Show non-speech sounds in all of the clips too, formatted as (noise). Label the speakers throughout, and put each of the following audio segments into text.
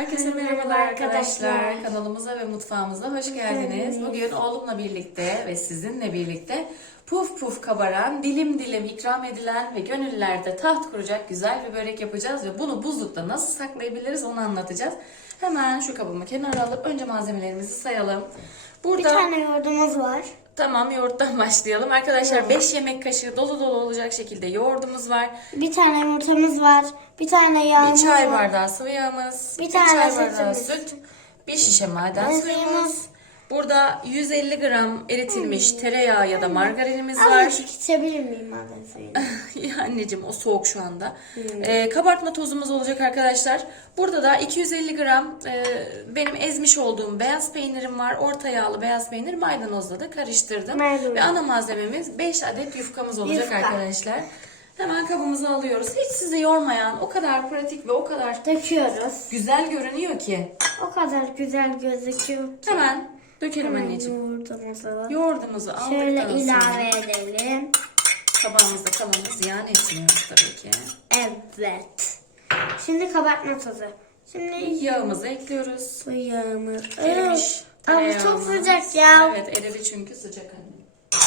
Speaker 1: Herkese merhabalar
Speaker 2: Merhaba
Speaker 1: arkadaşlar.
Speaker 2: arkadaşlar.
Speaker 1: Kanalımıza ve mutfağımıza hoş geldiniz. Bugün oğlumla birlikte ve sizinle birlikte puf puf kabaran, dilim dilim ikram edilen ve gönüllerde taht kuracak güzel bir börek yapacağız ve bunu buzlukta nasıl saklayabiliriz onu anlatacağız. Hemen şu kabımı kenara alıp önce malzemelerimizi sayalım.
Speaker 2: Bir
Speaker 1: Burada
Speaker 2: tane yoğurdumuz var.
Speaker 1: Tamam yoğurttan başlayalım. Arkadaşlar 5 yemek kaşığı dolu dolu olacak şekilde yoğurdumuz var.
Speaker 2: Bir tane yumurtamız var. Bir tane yağımız
Speaker 1: Bir çay
Speaker 2: var.
Speaker 1: bardağı sıvı yağımız,
Speaker 2: Bir tane
Speaker 1: çay bardağı
Speaker 2: sütümüz.
Speaker 1: süt, bir şişe maden
Speaker 2: Maden
Speaker 1: suyumuz.
Speaker 2: suyumuz.
Speaker 1: Burada 150 gram eritilmiş tereyağı ya da margarinimiz var.
Speaker 2: Azıcık içebilir miyim (laughs)
Speaker 1: ya anneciğim o soğuk şu anda.
Speaker 2: Hmm.
Speaker 1: Ee, kabartma tozumuz olacak arkadaşlar. Burada da 250 gram e, benim ezmiş olduğum beyaz peynirim var. Orta yağlı beyaz peynir maydanozla da karıştırdım.
Speaker 2: Maydanoz.
Speaker 1: Ve ana malzememiz 5 adet yufkamız olacak
Speaker 2: Yufka.
Speaker 1: arkadaşlar. Hemen kabımızı alıyoruz. Hiç sizi yormayan, o kadar pratik ve o kadar
Speaker 2: Döküyoruz.
Speaker 1: güzel görünüyor ki.
Speaker 2: O kadar güzel gözüküyor. ki.
Speaker 1: Hemen dökelim
Speaker 2: Hemen
Speaker 1: anneciğim.
Speaker 2: yoğurdumuzu
Speaker 1: Yoğurdumuzu aldıktan
Speaker 2: şöyle
Speaker 1: sonra
Speaker 2: ilave edelim.
Speaker 1: tabağımızda kalanı ziyan etmiyoruz tabii ki.
Speaker 2: Evet. Şimdi kabartma tozu. Şimdi
Speaker 1: Yağımızı ekliyoruz.
Speaker 2: bu yağımız.
Speaker 1: Erimiş
Speaker 2: Ama çok
Speaker 1: tereyağımız.
Speaker 2: sıcak ya.
Speaker 1: Evet eridi çünkü sıcak anne.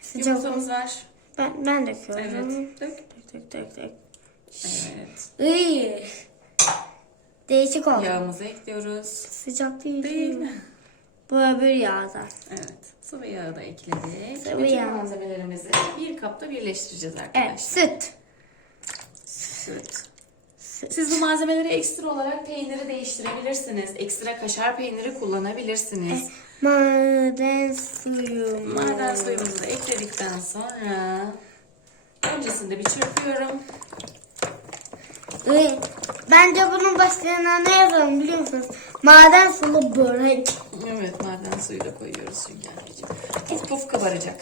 Speaker 2: Sıcak.
Speaker 1: Yumurtamız var.
Speaker 2: Ben, ben döküyorum.
Speaker 1: Evet. Dök.
Speaker 2: Dök dök dök dök.
Speaker 1: Evet.
Speaker 2: Iy. Değişik oldu.
Speaker 1: Yağımızı ekliyoruz.
Speaker 2: Sıcak değil.
Speaker 1: Değil mi?
Speaker 2: Bu öbür yağdan.
Speaker 1: Evet. Sıvı yağı da ekledik.
Speaker 2: Sıvı
Speaker 1: Bütün
Speaker 2: yağ.
Speaker 1: malzemelerimizi bir kapta birleştireceğiz
Speaker 2: Evet
Speaker 1: arkadaşlar.
Speaker 2: süt.
Speaker 1: Süt. Siz bu malzemeleri ekstra olarak peyniri değiştirebilirsiniz. Ekstra kaşar peyniri kullanabilirsiniz.
Speaker 2: Maden suyu.
Speaker 1: Maden suyumuzu da ekledikten sonra öncesinde bir çırpıyorum.
Speaker 2: Iy. Bence bunun başlığına ne yazalım biliyor musunuz? Maden sulu börek.
Speaker 1: Evet maden suyu da koyuyoruz anneciğim. Puf puf kabaracak.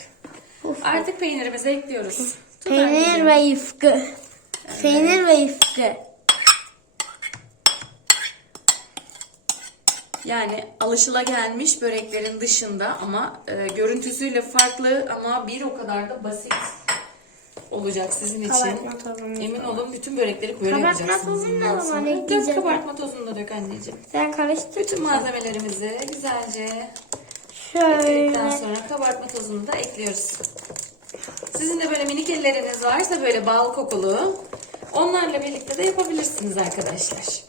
Speaker 2: Puf.
Speaker 1: Artık peynirimizi ekliyoruz.
Speaker 2: Peynir ve yufka. Peynir ve yufka.
Speaker 1: Yani alışılagelmiş böreklerin dışında ama e, görüntüsüyle farklı ama bir o kadar da basit olacak sizin için.
Speaker 2: Kabartma tozunu.
Speaker 1: Emin olun bütün börekleri böyle
Speaker 2: Kabartma
Speaker 1: yapacaksınız.
Speaker 2: tozunu
Speaker 1: bundan
Speaker 2: zaman
Speaker 1: sonra.
Speaker 2: ekleyeceğiz?
Speaker 1: Dök kabartma tozunu da dök anneciğim.
Speaker 2: Sen karıştır.
Speaker 1: Bütün malzemelerimizi güzelce
Speaker 2: Şöyle.
Speaker 1: ekledikten sonra kabartma tozunu da ekliyoruz. Sizin de böyle minik elleriniz varsa böyle bal kokulu onlarla birlikte de yapabilirsiniz arkadaşlar.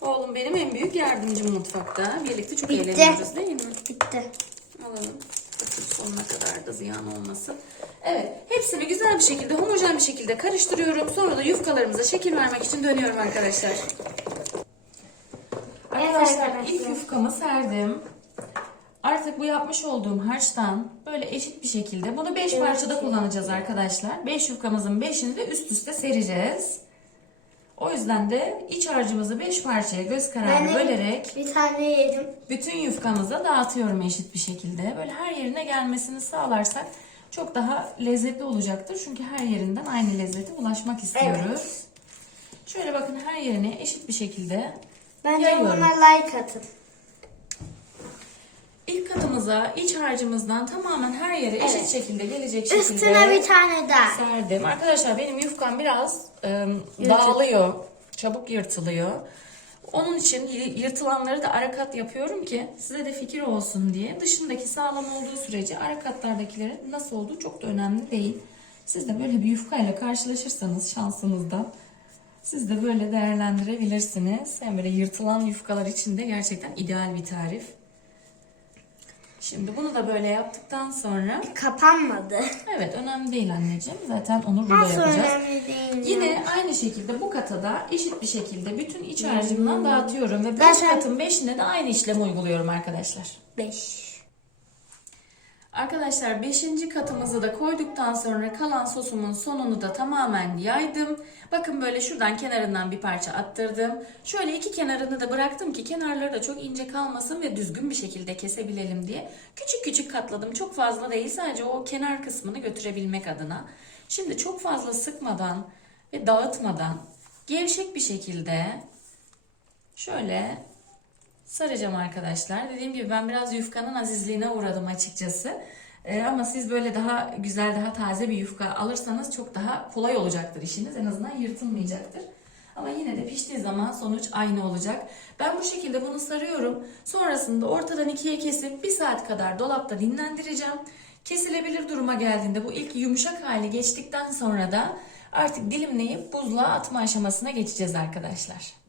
Speaker 1: Oğlum benim en büyük yardımcım mutfakta. Birlikte çok
Speaker 2: Bitti.
Speaker 1: eğleniyoruz değil mi?
Speaker 2: Bitti.
Speaker 1: Alalım. Sonuna kadar da ziyan olmasın. Evet. Hepsini güzel bir şekilde, homojen bir şekilde karıştırıyorum. Sonra da yufkalarımıza şekil vermek için dönüyorum arkadaşlar. Arkadaşlar
Speaker 2: arkadaşlar.
Speaker 1: ilk yufkamı serdim. Artık bu yapmış olduğum harçtan böyle eşit bir şekilde bunu 5 parçada kullanacağız arkadaşlar. 5 yufkamızın 5'ini de üst üste sereceğiz. O yüzden de iç harcımızı 5 parçaya göz kararı
Speaker 2: Ben de
Speaker 1: bölerek
Speaker 2: bir tane yedim.
Speaker 1: bütün yufkamıza dağıtıyorum eşit bir şekilde. Böyle her yerine gelmesini sağlarsak çok daha lezzetli olacaktır. Çünkü her yerinden aynı lezzete ulaşmak istiyoruz. Şöyle bakın her yerine eşit bir şekilde
Speaker 2: Bence
Speaker 1: Yayıyorum.
Speaker 2: buna like atın.
Speaker 1: İlk katımıza iç harcımızdan tamamen her yere eşit
Speaker 2: Evet.
Speaker 1: şekilde gelecek şekilde
Speaker 2: Üstüne bir tane daha.
Speaker 1: serdim. Arkadaşlar benim yufkam biraz e, dağılıyor. Çabuk yırtılıyor. Onun için y- yırtılanları da ara kat yapıyorum ki size de fikir olsun diye. Dışındaki sağlam olduğu sürece ara katlardakilerin nasıl olduğu çok da önemli değil. Siz de böyle bir yufkayla karşılaşırsanız şansınızdan siz de böyle değerlendirebilirsiniz. Hem böyle yırtılan yufkalar için de gerçekten ideal bir tarif. Şimdi bunu da böyle yaptıktan sonra
Speaker 2: Kapanmadı.
Speaker 1: Evet önemli değil anneciğim. Zaten onu rulo
Speaker 2: Nasıl
Speaker 1: yapacağız.
Speaker 2: önemli değil
Speaker 1: Yine aynı şekilde bu kata da eşit bir şekilde bütün iç harcımdan dağıtıyorum ve 5
Speaker 2: Zaten-
Speaker 1: katın 5'ine de aynı işlemi uyguluyorum arkadaşlar.
Speaker 2: 5.
Speaker 1: Arkadaşlar 5. katımızı da koyduktan sonra kalan sosumun sonunu da tamamen yaydım. Bakın böyle şuradan kenarından bir parça attırdım. Şöyle iki kenarını da bıraktım ki kenarları da çok ince kalmasın ve düzgün bir şekilde kesebilelim diye. Küçük küçük katladım. Çok fazla değil sadece o kenar kısmını götürebilmek adına. Şimdi çok fazla sıkmadan ve dağıtmadan gevşek bir şekilde şöyle saracağım arkadaşlar. Dediğim gibi ben biraz yufkanın azizliğine uğradım açıkçası. Ee, ama siz böyle daha güzel, daha taze bir yufka alırsanız çok daha kolay olacaktır işiniz. En azından yırtılmayacaktır. Ama yine de piştiği zaman sonuç aynı olacak. Ben bu şekilde bunu sarıyorum. Sonrasında ortadan ikiye kesip bir saat kadar dolapta dinlendireceğim. Kesilebilir duruma geldiğinde bu ilk yumuşak hali geçtikten sonra da artık dilimleyip buzluğa atma aşamasına geçeceğiz arkadaşlar.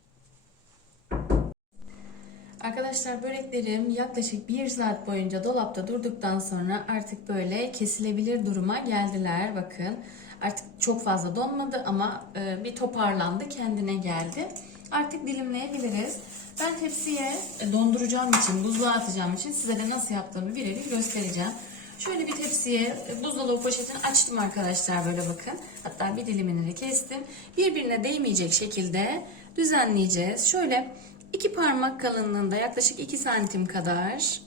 Speaker 1: Arkadaşlar böreklerim yaklaşık bir saat boyunca dolapta durduktan sonra artık böyle kesilebilir duruma geldiler. Bakın artık çok fazla donmadı ama e, bir toparlandı kendine geldi. Artık dilimleyebiliriz. Ben tepsiye e, donduracağım için buzluğa atacağım için size de nasıl yaptığımı birebir göstereceğim. Şöyle bir tepsiye e, buzdolabı poşetini açtım arkadaşlar böyle bakın. Hatta bir dilimini de kestim. Birbirine değmeyecek şekilde düzenleyeceğiz. Şöyle iki parmak kalınlığında yaklaşık 2 santim kadar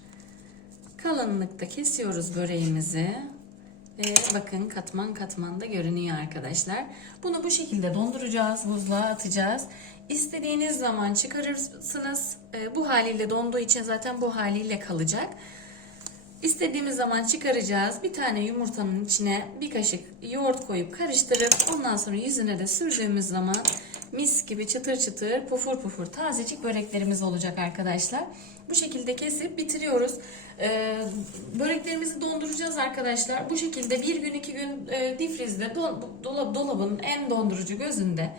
Speaker 1: kalınlıkta kesiyoruz böreğimizi. Ve bakın katman katman da görünüyor arkadaşlar. Bunu bu şekilde donduracağız, buzluğa atacağız. İstediğiniz zaman çıkarırsınız. E, Bu haliyle donduğu için zaten bu haliyle kalacak. İstediğimiz zaman çıkaracağız. Bir tane yumurtanın içine bir kaşık yoğurt koyup karıştırıp ondan sonra yüzüne de sürdüğümüz zaman mis gibi çıtır çıtır pufur pufur tazecik böreklerimiz olacak arkadaşlar. Bu şekilde kesip bitiriyoruz. Ee, böreklerimizi donduracağız arkadaşlar. Bu şekilde bir gün iki gün e, difrizde do- dolap, dolabın en dondurucu gözünde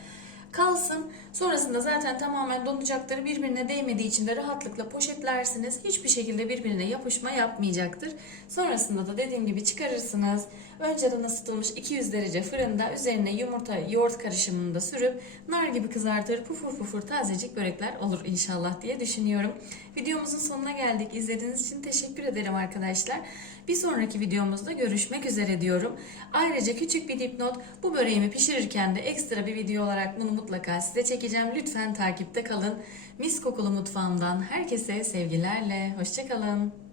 Speaker 1: kalsın. Sonrasında zaten tamamen donacakları birbirine değmediği için de rahatlıkla poşetlersiniz. Hiçbir şekilde birbirine yapışma yapmayacaktır. Sonrasında da dediğim gibi çıkarırsınız. Önceden ısıtılmış 200 derece fırında üzerine yumurta yoğurt karışımını da sürüp nar gibi kızartır pufur pufur tazecik börekler olur inşallah diye düşünüyorum. Videomuzun sonuna geldik. İzlediğiniz için teşekkür ederim arkadaşlar. Bir sonraki videomuzda görüşmek üzere diyorum. Ayrıca küçük bir dipnot bu böreğimi pişirirken de ekstra bir video olarak bunu mutlaka size çekeceğim. Lütfen takipte kalın. Mis kokulu mutfağımdan herkese sevgilerle. Hoşçakalın.